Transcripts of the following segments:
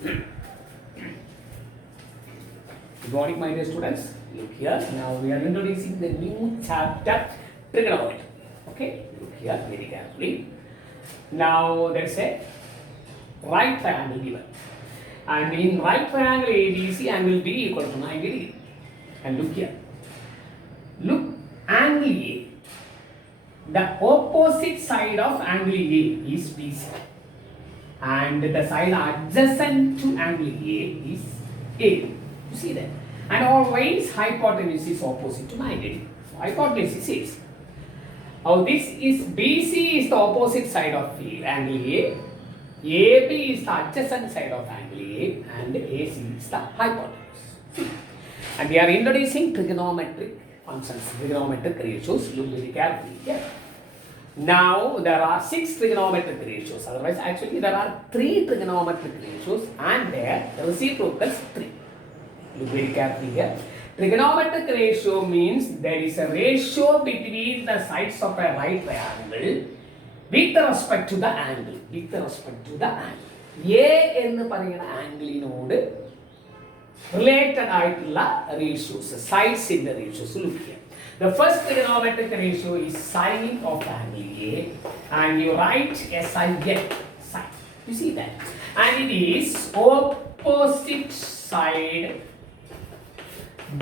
Good morning, my dear students. Look here. Now we are introducing the new chapter, trigonometry. Okay, look here very carefully. Now there is a right triangle given, and in right triangle ABC, angle B equal to 90 degree. And look here. Look, angle A. The opposite side of angle A is BC, and the side adjacent to angle A is A. You see that? And always hypotenuse is opposite to 90 degree. So hypotenuse is. Now this is BC is the opposite side of angle A. AB is the adjacent side of angle A, and AC is the hypotenuse. See? And we are introducing trigonometric functions, trigonometric ratios. Look very carefully here. Now there are 6 trigonometric ratios. Otherwise, actually there are 3 trigonometric ratios and their reciprocals 3. Look very carefully here. Trigonometric ratio means there is a ratio between the sides of a right triangle with respect to the angle. With respect to the angle. A എന്ന് പറയുന്ന ആംഗിളിനോട് related ആയിട്ടുള്ള ratios, sides in the ratios. Look here. The first trigonometric ratio is sine of angle A, and you write sin. Sine. You see that? And it is opposite side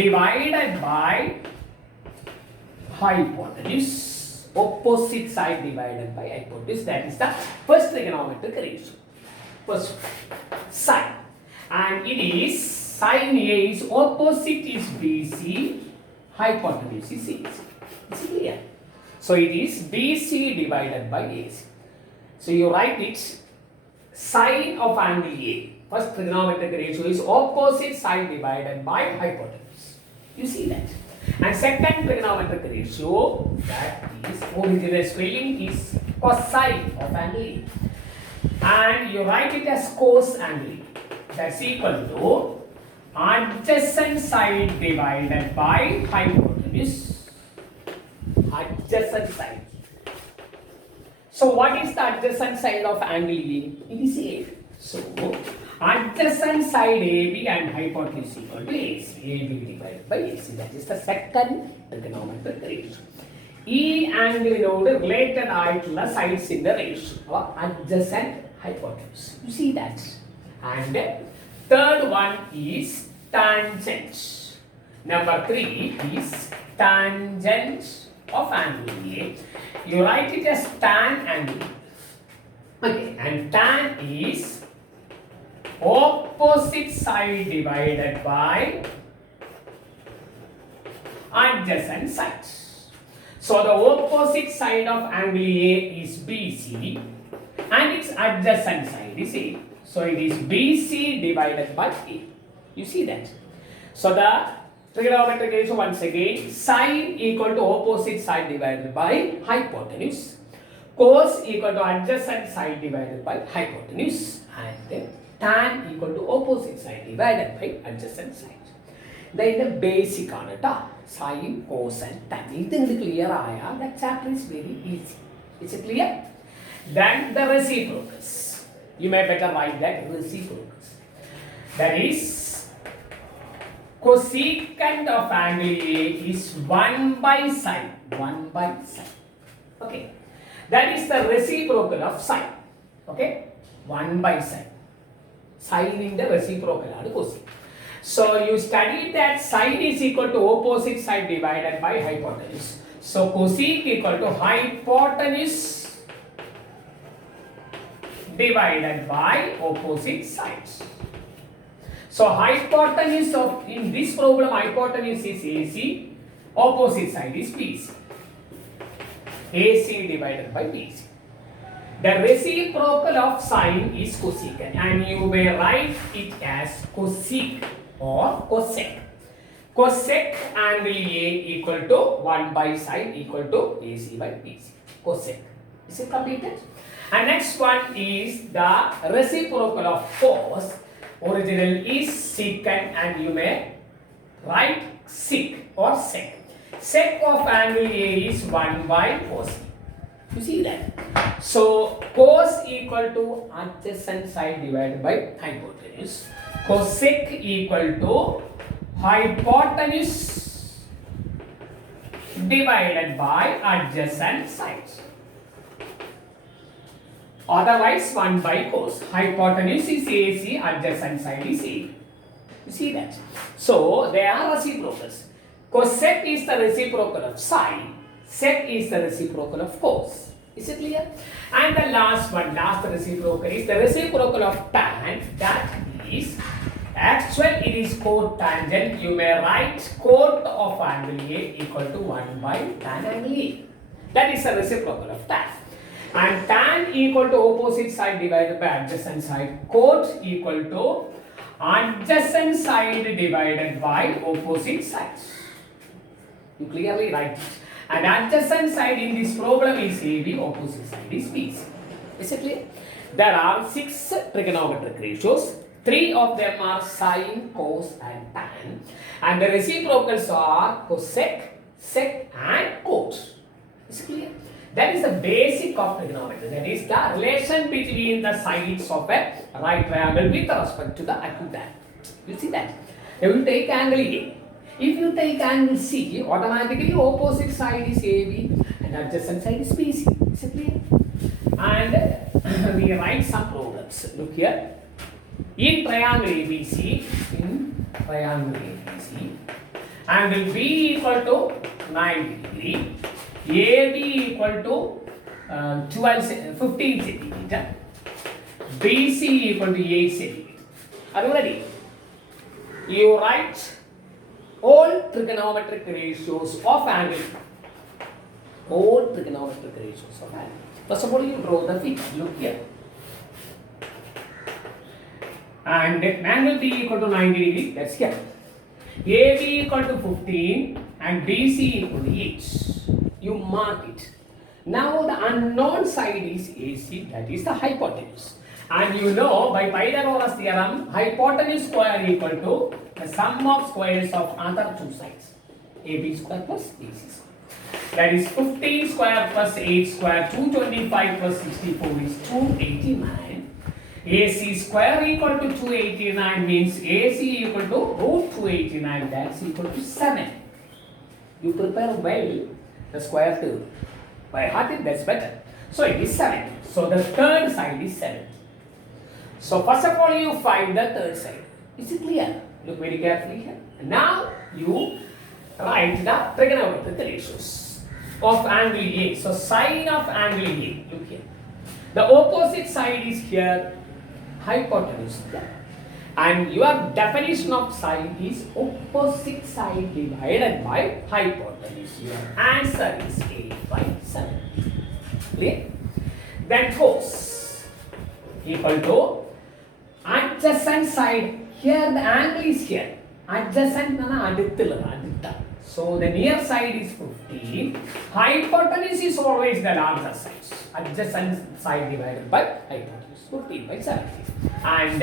divided by hypotenuse. Opposite side divided by hypotenuse. That is the first trigonometric ratio. First sine. And it is sine A is opposite is BC, hypotenuse is AC. It's clear. So it is BC divided by AC. So you write it sine of angle A. First trigonometric ratio is opposite side divided by hypotenuse. You see that? And second trigonometric ratio, that is original spelling is cosine of angle A. And you write it as cos angle A. That's equal to adjacent side divided by hypotenuse. Adjacent side. So what is the adjacent side of angle A? It is A. So adjacent side AB and hypotenuse equal to AC. AB divided by AC. That is the second trigonometric ratio. E angle related ആയിട്ടുള്ള sides in the ratio or adjacent hypotenuse. You see that? And third one is tangent. Number 3 is tangent of angle A. You write it as tan angle. Okay, and tan is opposite side divided by adjacent sides. So the opposite side of angle A is BC and its adjacent side is A. So it is BC divided by A. You see that? So the trigonometric ratio once again, sine equal to opposite side divided by hypotenuse, cos equal to adjacent side divided by hypotenuse, and tan equal to opposite side divided by adjacent side. Then the basic on it, sine, cos and tan. This is clear. That chapter is very easy. Is it clear? Then the reciprocals. You may better write that reciprocals. That is cosecant of angle A is 1 by sine. 1 by sine. Okay. That is the reciprocal of sine. Okay. 1 by sine. Sine in the reciprocal are cosecant. So you studied that sine is equal to opposite side divided by hypotenuse. So cosec equal to hypotenuse divided by opposite sides. So hypotenuse of, in this problem, hypotenuse is AC, opposite side is BC. AC divided by BC. The reciprocal of sine is cosecant, and you may write it as cosec or cosec. Cosec angle A equal to 1 by sine equal to AC by BC. Cosec. Is it completed? And next one is the reciprocal of cos. Original is secant, and you may write sec or sec. Sec of angle A is 1 by cos. You see that? So cos equal to adjacent side divided by hypotenuse. Cosec equal to hypotenuse divided by adjacent sides. Otherwise 1 by cos. Hypotenuse is AC, adjacent side is AB. You see that? So they are reciprocals. Cosec is the reciprocal of sine. Sec is the reciprocal of cos. Is it clear? And the last reciprocal is the reciprocal of tan. That is, actually it is cotangent. You may write cot of angle A equal to 1 by tan angle A. That is the reciprocal of tan. And tan equal to opposite side divided by adjacent side. Cot equal to adjacent side divided by opposite sides. You clearly write it. And adjacent side in this problem is AB, opposite side is BC. Is it clear? There are 6 trigonometric ratios. 3 of them are sine, cos and tan. And the reciprocals are cosec, sec and cot. Is it clear? That is the basic of trigonometry. That is the relation between the sides of a right triangle with respect to the acute angle. You see that? Now you take angle A. If you take angle C, automatically opposite side is AB and adjacent side is BC. Is it clear? And we write some problems. Look here. In triangle ABC, angle B equal to 90 degree, AB equal to 15 centimeter, BC equal to 8 centimeter. Are you ready? You write all trigonometric ratios of angle. All trigonometric ratios of angle. First of all, you draw the figure. Look here. And angle B equal to 90 degree. That's here. AB equal to 15 and BC equal to 8. You mark it. Now the unknown side is AC. That is the hypotenuse. And you know by Pythagoras theorem, hypotenuse square equal to the sum of squares of other two sides. AB square plus AC square. That is 15 square plus 8 square, 225 plus 64 is 289. AC square equal to 289 means AC equal to root 289. That's equal to 7. You prepare well the square term. By heart it, that's better. So it is 7. So the third side is 7. So first of all you find the third side. Is it clear? Look very carefully here. Now you write the trigonometric ratios of angle A. So sine of angle A. Look here. The opposite side is here, hypotenuse. And your definition of sine is opposite side divided by hypotenuse. Your answer is 8 by 7. Clear? Then cos equal to adjacent side. Here the angle is here. Adjacent na so the near side is 15. Hypotenuse is always the larger side. Adjacent side divided by hypotenuse. 15 by 17. And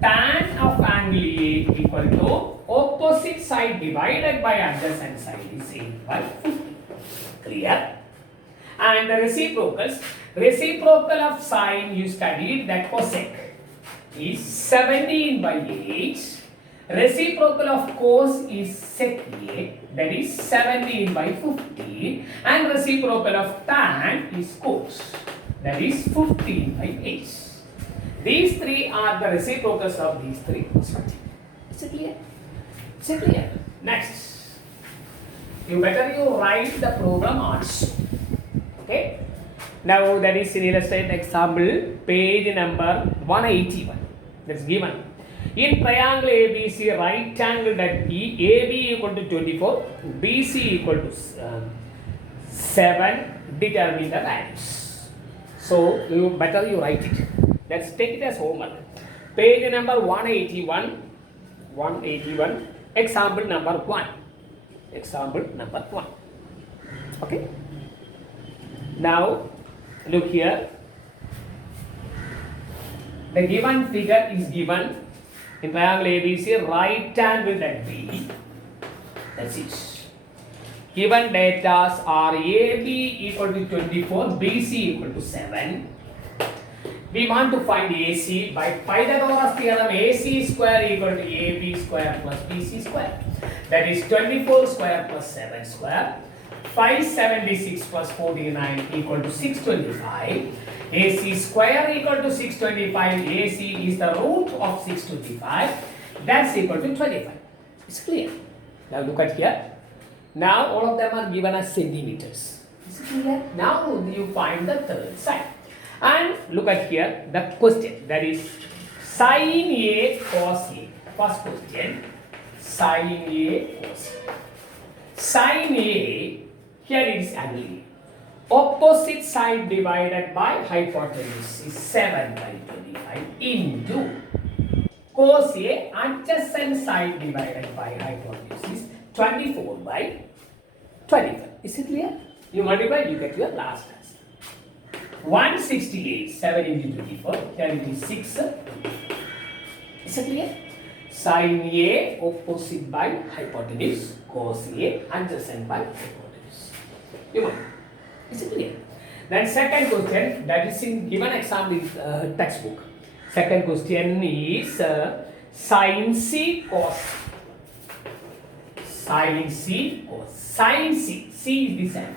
tan of angle A equal to opposite side divided by adjacent side is 8 by 15. Clear? And the reciprocals. Reciprocal of sine you studied, that cosec is 17 by 8. Reciprocal of cos is sec A, that is 17 by 15. And reciprocal of tan is cos, that is 15 by 8. These three are the reciprocals of these three structures. Is it clear? Is it clear? Next, you write the program also. Okay. Now that is in illustrated example, page number 181. That's given. In triangle ABC, right angle that AB equal to 24, BC equal to 7, determine the values. So you write it. Let's take it as homework. Page number 181, example number 1. Example number 1. Okay. Now look here. The given figure is given in triangle ABC, right angle at B. That's it. Given datas are AB equal to 24, BC equal to 7. We want to find AC by Pythagoras theorem. AC square equal to AB square plus BC square. That is 24 square plus 7 square. 576 plus 49 equal to 625. AC square equal to 625. AC is the root of 625. That's equal to 25. It's clear. Now look at here. Now all of them are given as centimeters. Is it clear? Now you find the third side. And look at here the question, that is sin A cos A. First question, sin A cos A. Sin A, here it is angle A. Opposite side divided by hypotenuse is 7 by 25 into cos A, adjacent side divided by hypotenuse is 24 by 25. Is it clear? You multiply, you get your last answer. 168, 7 into 24, here it is 6. Is it clear? Sin A opposite by hypotenuse, cos A adjacent by hypotenuse. You know, is it clear? Then second question, that is in given example in textbook. Second question is sin C cos. Sin C cos. Sin C, C is this end.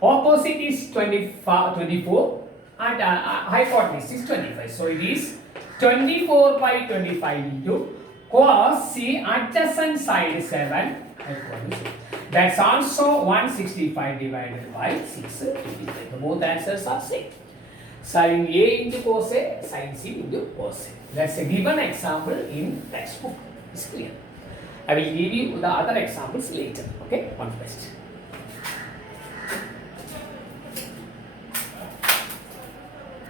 Opposite is 24 and hypotenuse is 25. So it is 24 by 25 into cos C, adjacent side 7, hypotenuse. That's also 165 divided by 625. Both answers are same. Sin A into cos A, sin C into cos A. That's a given example in textbook. It's clear. I will give you the other examples later. Okay, all the best.